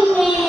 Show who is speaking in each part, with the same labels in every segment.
Speaker 1: Come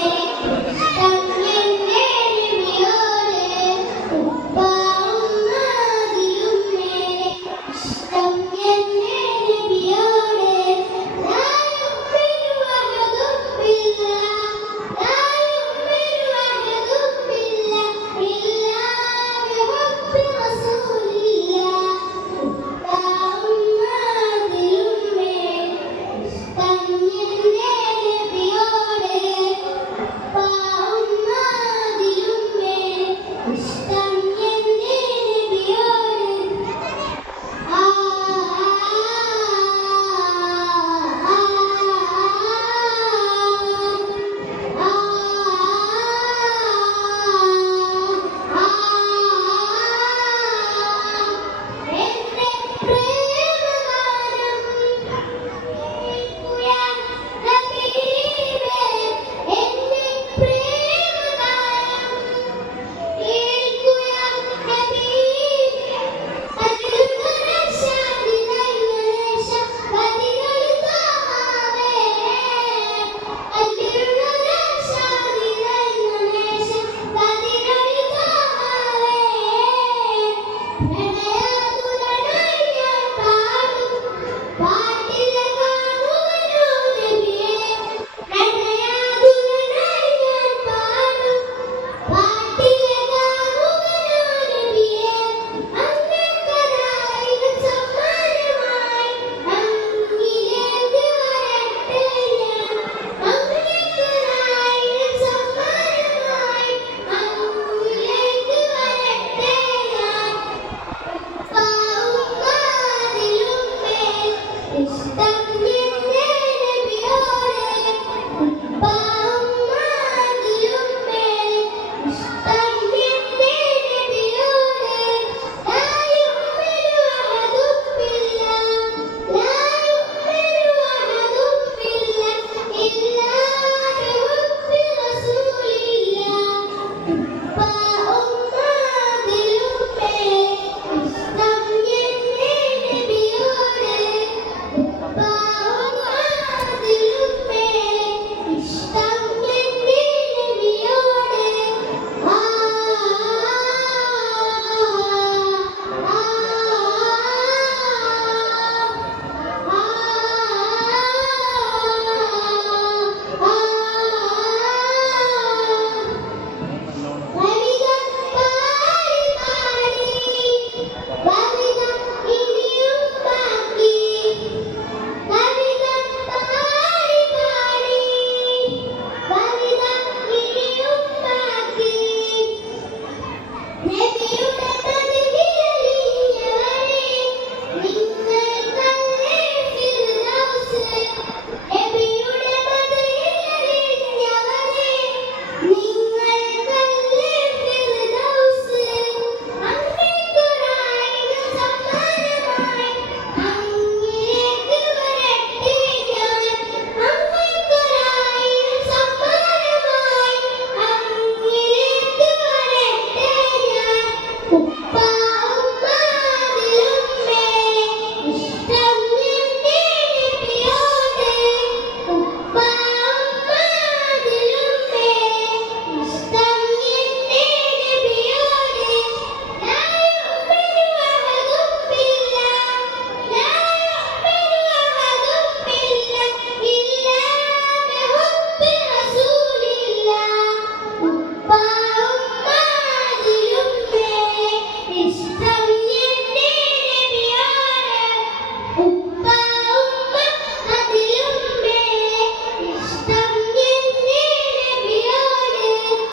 Speaker 1: Amen.